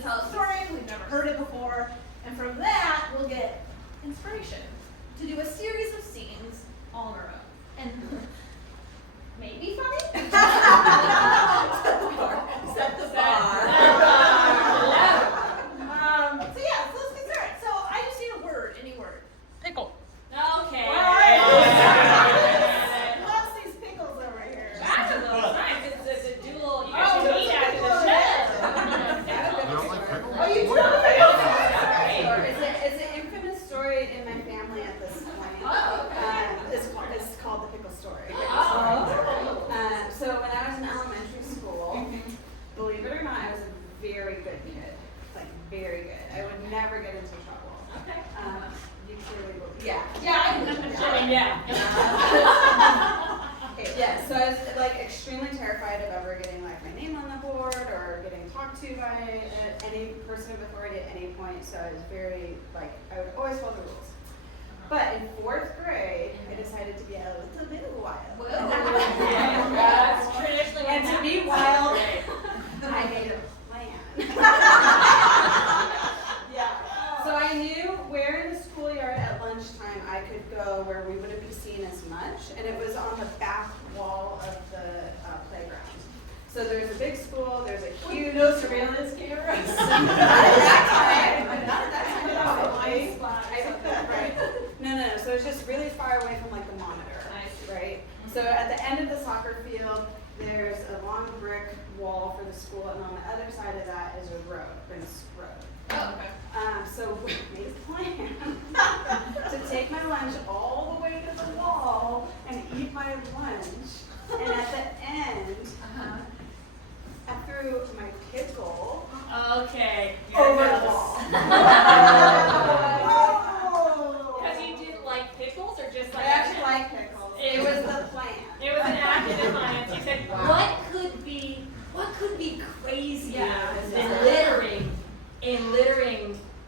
to tell a story, we've never heard it before, and from that we'll get inspiration to do a series of scenes all on our own. And maybe funny? Set the bar. So yeah, so let's get started. So I just need a word, any word. Pickle. Okay. All right. Loves these pickles over here. That's a little nice. It's a dual. You should eat after the show. You don't like pickles? Oh, you do? It's an infamous story in my family at this point. Oh, okay. It's called the Pickle Story. Oh. So when I was in elementary school, believe it or not, I was a very good kid. Like, very good. I would never get into trouble. Okay. You clearly believe. Yeah. Yeah, so I was like extremely terrified of ever getting like my name on the board or getting talked to by any person of authority at any point. So I was very like, I would always follow the rules. But in 4th grade, I decided to be a little bit wild. That's traditionally And to be wild, I made a plan. Yeah. So I knew where in the schoolyard at lunchtime I could go where we wouldn't be seen as much, and it was on the back wall of the playground. So there's a big school, there's a huge... No surveillance cameras? Not at that time. Not at that time. Right. No. So it's just really far away from like the monitor, right? So at the end of the soccer field, there's a long brick wall for the school, and on the other side of that is a road, Prince Road. Oh, okay. So we made a plan to take my lunch all the way to the wall and eat my lunch, and at the end, I threw my pickle Okay. over the wall. Because you didn't like pickles, or just I like? actually like pickles. It was the plan. It was an act of defiance. You said, what could be crazier than littering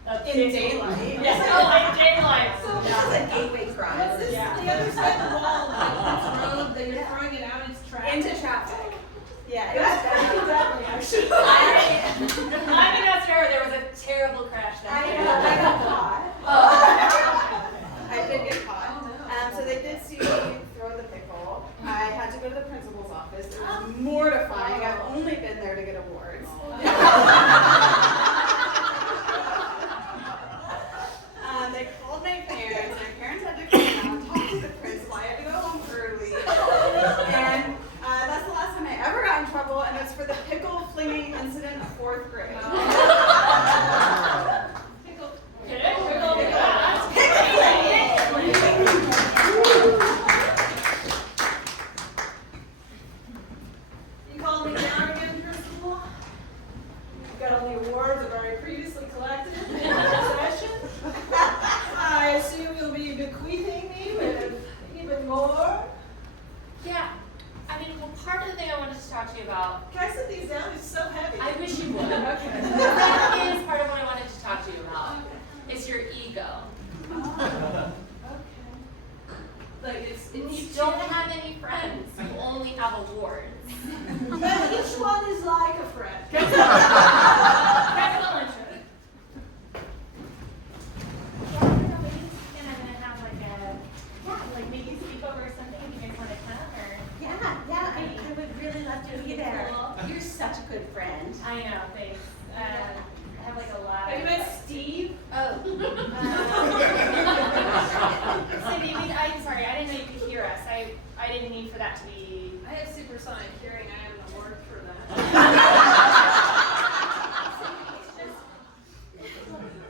a In pickle? daylight. Yes. Oh, in daylight. So This is a gateway crime. What's this? Yeah. The other side of the wall, like this road that you're throwing it out into traffic? Into traffic. Yeah, it was That's pretty bad. deadly, actually. I mean, that's her. There was a terrible crash that I day. got caught. Oh. I did get caught. Oh, no. So they did see me throw the pickle. I had to go to the principal's office. It was mortifying. I've only been there to get awards. They called my parents. My parents had to come out, talk to the principal. I had to go home early. And that's the last time I ever got in trouble, and it's for the pickle flinging incident of 4th grade. Pickle. You called me down again, Principal? You've got all the awards I've already previously collected in possession. I assume you'll be bequeathing me with even more. Yeah. I mean, well, part of the thing I wanted to talk to you about, Can I set these down? It's so heavy. I wish you would. Okay. That is part of what I wanted to talk to you about. It's your ego. Like it's You don't have any friends. You only have awards. But each one is like a friend. That's the intro. And I'm gonna have like maybe sleep over or something. If you guys want to come, or Yeah, I would really love to be there. You're such a good friend. I know. Thanks. I have like a lot. Have you met Steve? Oh. Cindy, I'm sorry. I didn't know you could hear us. I didn't mean for that to be. I have supersonic hearing. I have an award for that.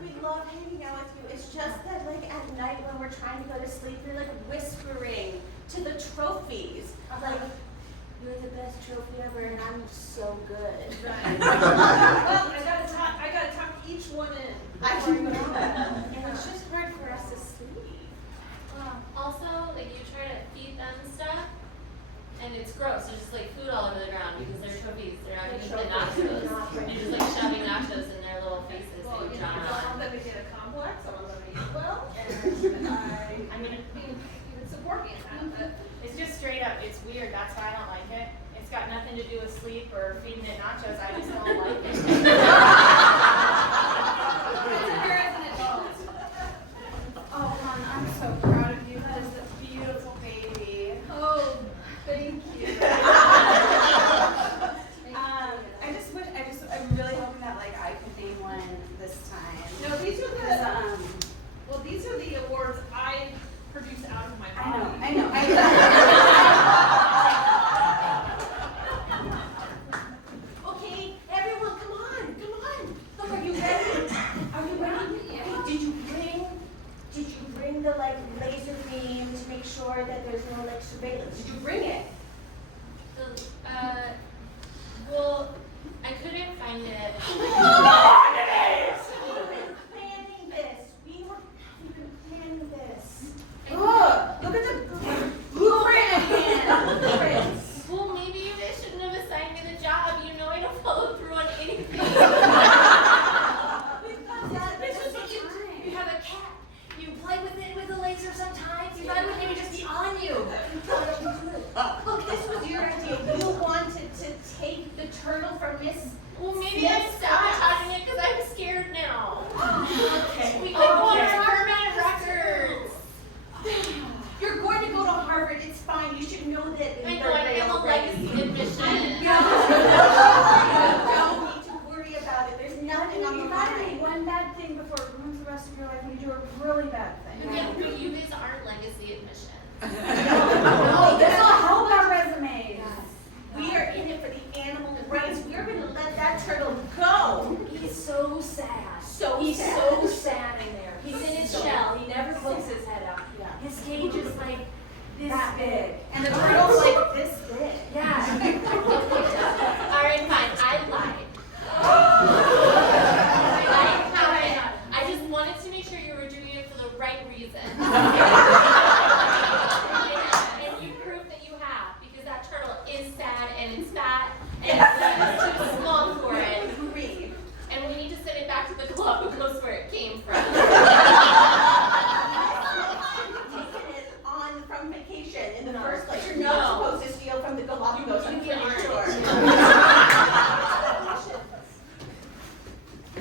We love hanging out with you. It's just that like at night when we're trying to go to sleep, you're like whispering to the trophies. Like, you're the best trophy ever and I'm so good. Right. Well, I gotta talk each one in. I can know. And it's just hard for us to sleep. Also, like you try to feed them stuff, and it's gross. There's just like food all over the ground because they're trophies. They're not eating the nachos. You're just like shoving nachos in their little faces. Well, that you you know, I drown don't on. want them to get a complex. I want them to eat well, and I'm gonna. you would support me in that. But It's just straight up. It's weird. That's why I don't like it. It's got nothing to do with sleep or feeding it nachos. I just don't like it. can't stop touching it because I'm scared now. Okay. We could go on our permanent records. You're going to go to Harvard. It's fine. You should know that. I know I have a legacy admission. You don't need to worry about it. There's nothing on the You gotta do line. one bad thing before it ruins the rest of your life, and you do a really bad thing. Okay, you guys aren't legacy admission. Oh, this will help our resumes. We are in it for the animal rights. We're going to let that turtle go. He's so sad. So He's sad. so sad in there. He's in his shell. He never pokes his head out. Yeah. His cage is like this That big. And the turtle's like this big. Yeah. Alright, fine. I lied. I just wanted to make sure you were doing it for the right reason. And you proved that you have, because that turtle is sad and it's fat and it's too small for it. Agree. And we need to send it back to the Galapagos where it came from. Taking it on from vacation in the No. first place. You're No. not supposed to steal from the Galapagos, I'm You pretty aren't. sure.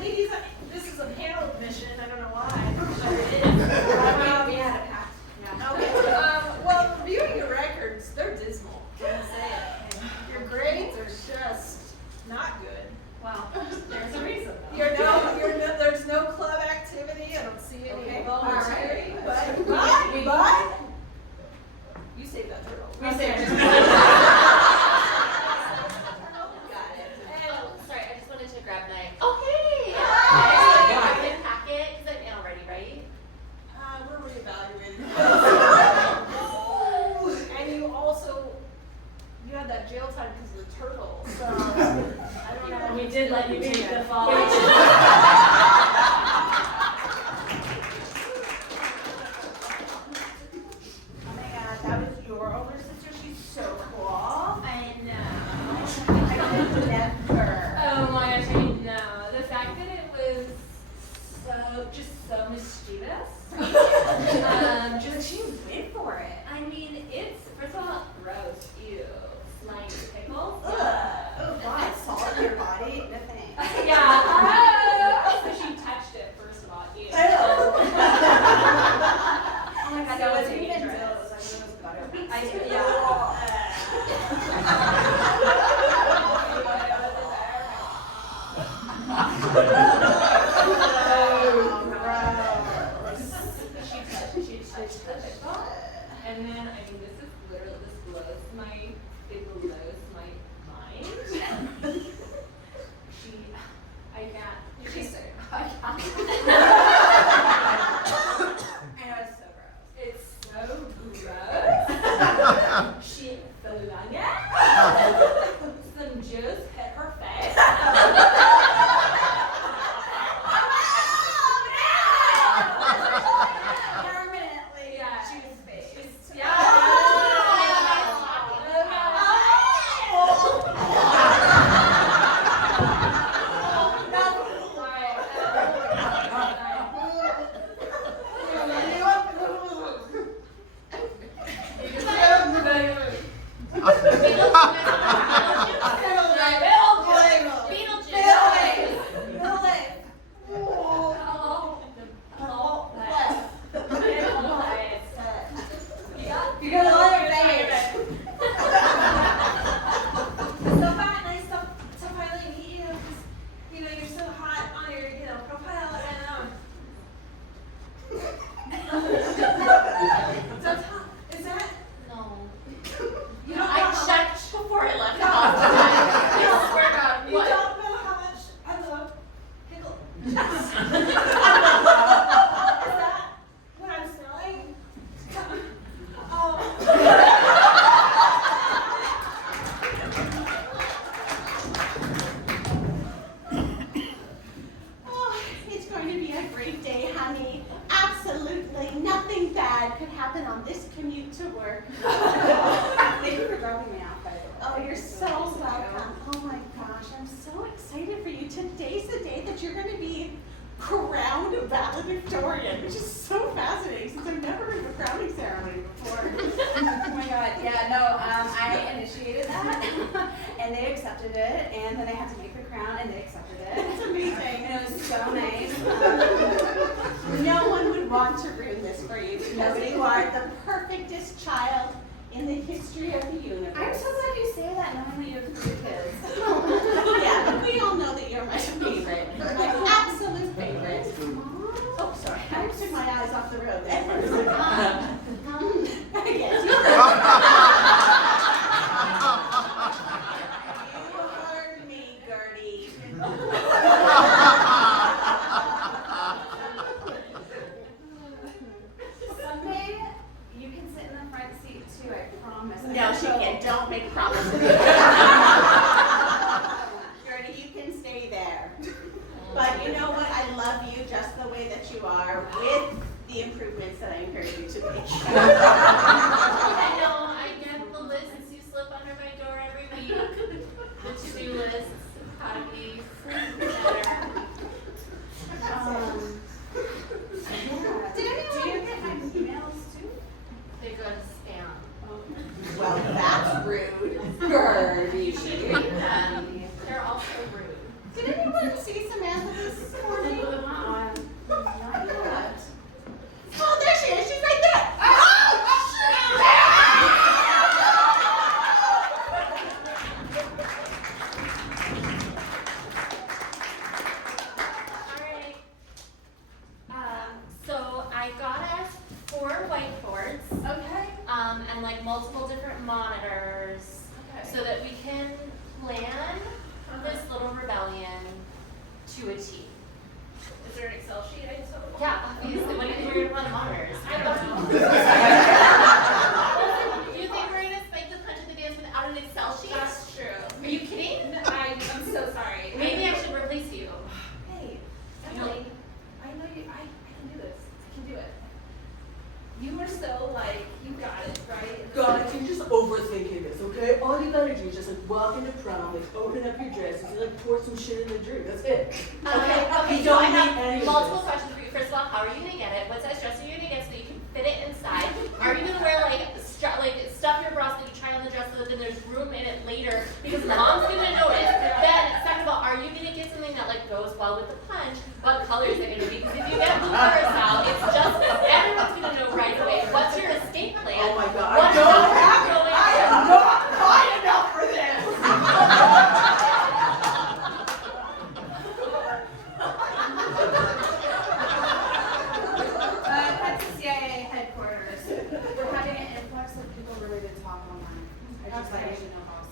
Ladies, this is a panel mission, I don't know why. We had a pact. Okay, well, reviewing your records, they're dismal, I'm gonna say it. Your grades are just not good. Well, there's a reason though. There's no club activity, I don't see any Okay, volunteering, all but, you saved that turtle. We saved it. Got it. Oh, sorry, I just wanted to grab my. Oh, hey! Hi. Grab my packet, because I'm mail ready, right? We're reevaluating. And you had that jail time because of the turtle, so, I don't know. We did let you take the fall. Oh my god, that was your older sister. She's so cool. I know. I could never. Oh my gosh, I know. The fact that it was so mischievous. Just she went for it. I mean, it's, first of all, gross. Ew. Slimy pickle. Oh god, salt in your body? No thanks. Yeah. So she touched it, first of all. Ew. Oh my God, So that was it's even dangerous. dill, it was butter. She touched the pickle. And then, I mean, this blows my mind. I can't. She's sick. I can't. I know, it's so gross. It's so gross. She flung it. Some juice hit her face. Permanently, Yeah. she was face. Yeah. You got a lot of face. So finally meet you, 'cause, you're so hot on your, profile, and, is that, No. you don't know I how checked before I left the hospital. I swear to God. You What? don't know how much I love Pickle. Is that what I'm smelling? Oh, it's going to be a great day, honey. Absolutely nothing bad could happen on this commute to work. Thank you for dropping me off, by the way. Oh, you're so welcome. Oh my gosh, I'm so excited for you. Today's the day that you're going to be crowned valedictorian, which is so fascinating since I've never heard of a crowning ceremony before. Oh my god, yeah, no, I initiated that, and they accepted it, and then they had to make the crown, and they accepted But you know what? I love you just the way that you are, with the improvements that I encourage you to make. I know, I get the lists you slip under my door every week. The to-do lists, how to be better. Did anyone get my emails too? They go to spam. Well, that's rude. Birdie. You should read them. They're also rude. Did anyone see Samantha this morning? Not yet. Oh, there she is. She's right there. Alright. So I got us 4 whiteboards, Okay. and like multiple different monitors, so that we can plan this little rebellion to a T. Is there an Excel sheet I can tell them? Yeah, obviously. What do you think we're gonna run monitors? I don't know. Do you think we're gonna spike the punch of the dance without an Excel sheet? That's true. Are you kidding? I'm so sorry. Maybe I should replace you. Hey, Emily, I know you. I can do this. I can do it. You were so like, you got it, right? God, you're just overthinking this, okay? All you gotta do is just like walk into prom, like open up your dress, and like pour some shit in the drink. That's it. Okay, You so I don't need any have of multiple this. questions for you. First of all, how are you gonna get it? What size dress are you gonna get so that you can fit it inside? Are you gonna wear like stuff your bra so that you try on the dress so that then there's room in it later because mom's gonna notice? Then second of all, are you gonna get something that like goes well with the punch? What color is it gonna be? Because if you get blue carousel, it's just everyone's gonna know right away. What's your escape plan? Oh my God, What I don't color have are you going I for? am not high enough for this. At the CIA headquarters, we're having an influx of people really to talk online. I just thought you should know, boss.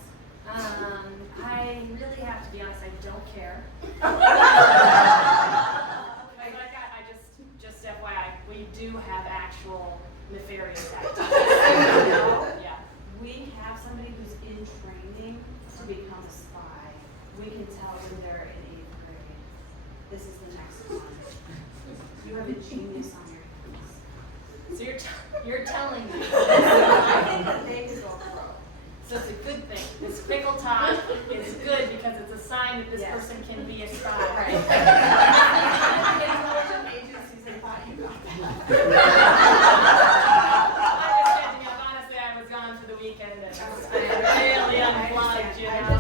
I really have to be honest, I don't care. Just FYI, we do have actual nefarious activities. Yeah. We have somebody who's in training to become a spy. We can tell when they're in 8th grade. This is the next one. You have a genius on your hands. So you're telling me. I think that they could go pro. So it's a good thing. This Pickle talk is good because it's a sign that this person can be a spy. Intelligent agencies, they thought you got that. I'm just catching up. Honestly, I was gone for the weekend and I really unplugged, you know.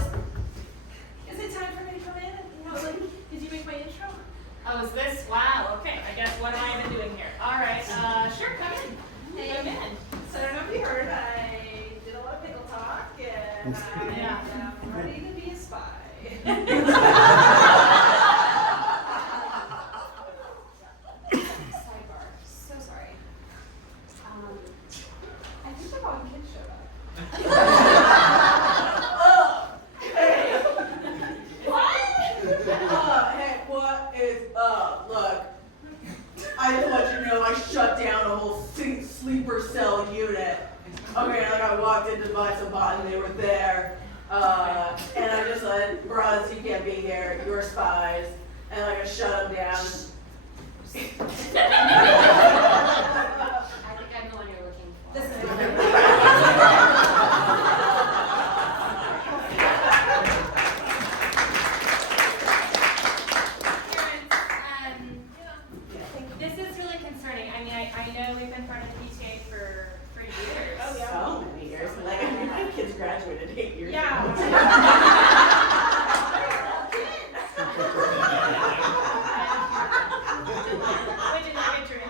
Is it time for me to come in? Like, did you make my intro? Oh, is this? Wow, okay. I guess what am I even doing here? All right, sure, come in. Come in. So I don't know if you heard, I did a lot of pickle talk, and I'm ready to be a spy. Sidebar, so sorry. I think the wrong kid showed up. Hey, what is up? Look, I just want you to know I shut down a whole sleeper cell unit. Okay, like I walked in to buy some pot and they were there. And I just said, bros, you can't be here, you're spies. And like I shut them down. I think I'm the one you're looking for. This is This is really concerning. I mean, I know we've been part of the PTA for years. Oh, yeah. So many years. Like, I mean, my kids graduated 8 years ago. Which is not true.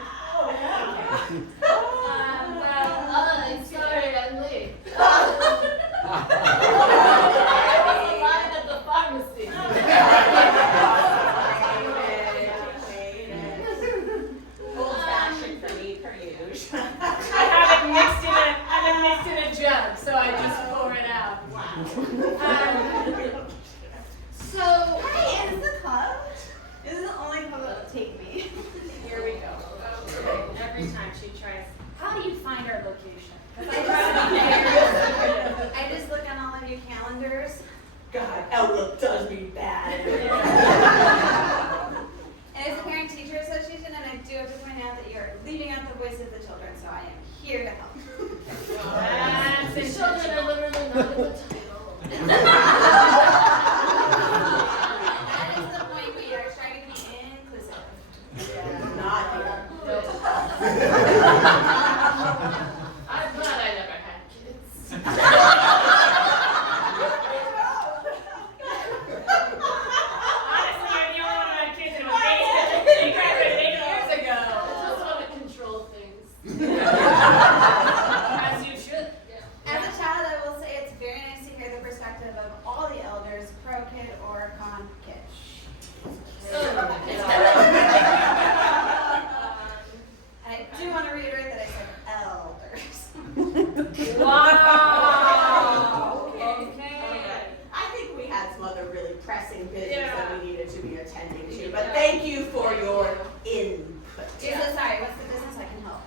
attending to, but thank you for your input. Sorry, what's the business I can help?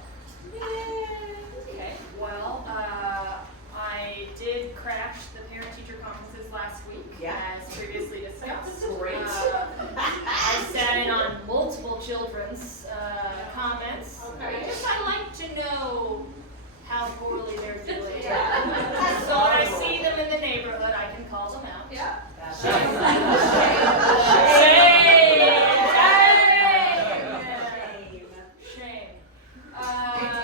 Okay, well, I did crash the parent-teacher conferences last week, Yeah. as previously discussed. Great. I sat in on multiple children's comments. Okay. I'd like to know how poorly they're doing. Yeah. So when I see them in the neighborhood, I can call them out. Yeah. Shame. Shame. I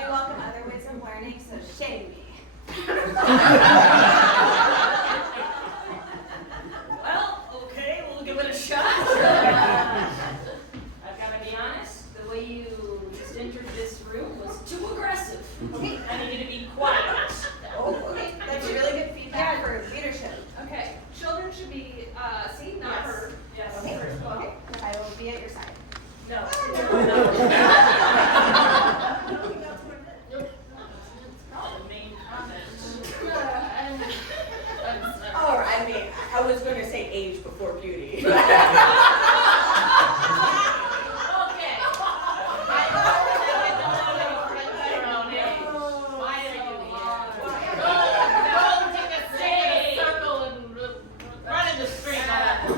do welcome other ways of learning, so shame me. Well, okay, we'll give it a shot. I've got to be honest, the way you just entered this room was too aggressive. I need you to be quiet. Oh, okay. That's really good feedback for leadership. Okay, children should be seen, not heard. Yes. Okay, okay. I will be at your side. No. Not the main comment. Or, I mean, I was going to say age before beauty. Okay.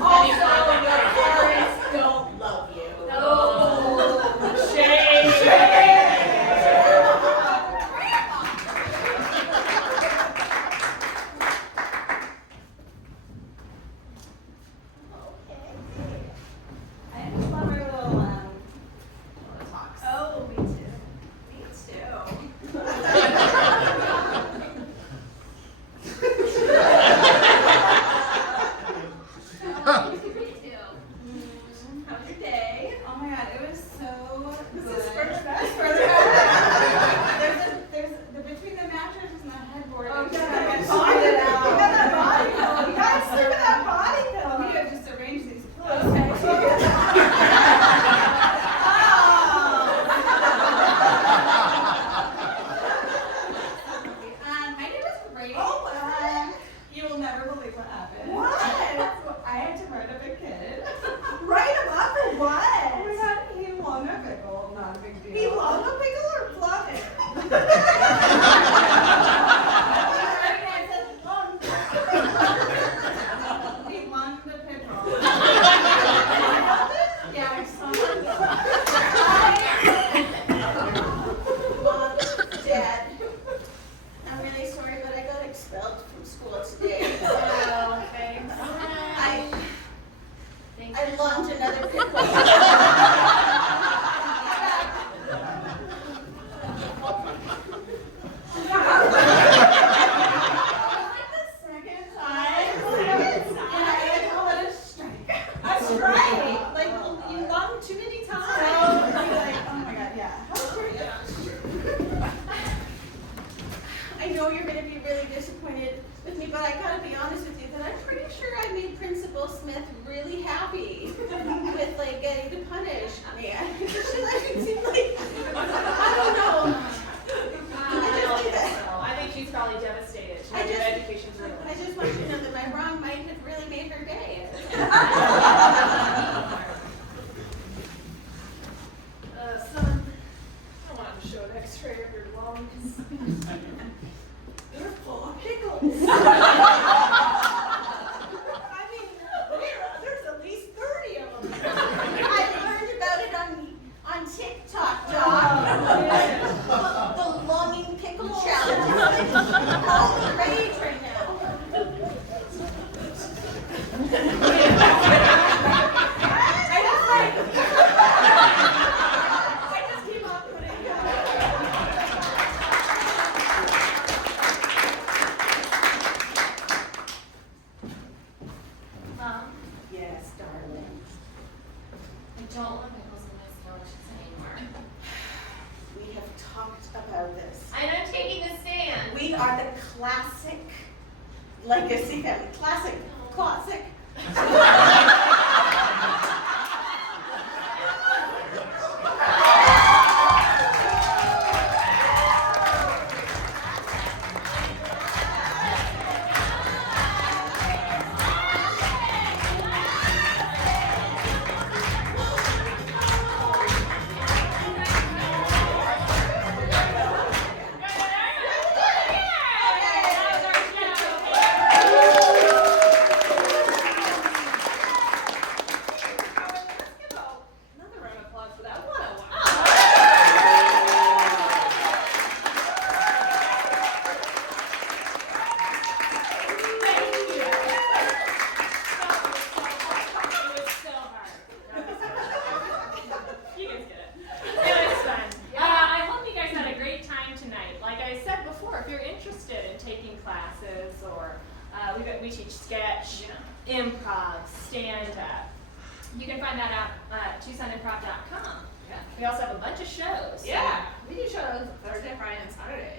Also, your parents don't love you. I just love our little talks. Oh, me too. Me too. How was your day? Oh my god, it was so This good. is first best. There's between the mattress and the headboard. Oh, there's yeah, just that like a body solid pillow. out. You got that body pillow. You gotta sleep with that body pillow. We have just arranged these pillows. My day was great. Oh, wow. You will never believe what happened. What? I had to write up a kid. Write him up for what? Oh my god, he won a pickle. Not a big deal. He love a pickle or plum it? He won the pickle. Yeah, I saw Mom, Dad, I'm really sorry, but I got expelled from school today. Oh, thanks. I launched another pickle. That's right. Like, you lung too many times. oh my god, yeah. I know you're going to be really disappointed with me, but I gotta be honest with you that I'm pretty sure I made Principal Smith really happy with like getting to punish me. She seem like, I don't know. I don't think so. I think she's probably devastated. I Her just- education's ruined. I just want you to know that my wrong might have really made her day. Son, I wanted to show an x-ray of your lungs. They're full of pickles. I mean, there's at least 30 of them. I learned about it on TikTok, Doc. Oh, The longing pickle challenge. It's all the rage right now. I just keep on putting Mom, Yes, darling. I don't want pickles in my sandwiches anymore. We have talked about this. And I'm taking the stand. We are the classic legacy family. Classic. TucsonImprov.com. We also have a bunch of shows. Yeah, we do shows Thursday, Friday, and Saturday.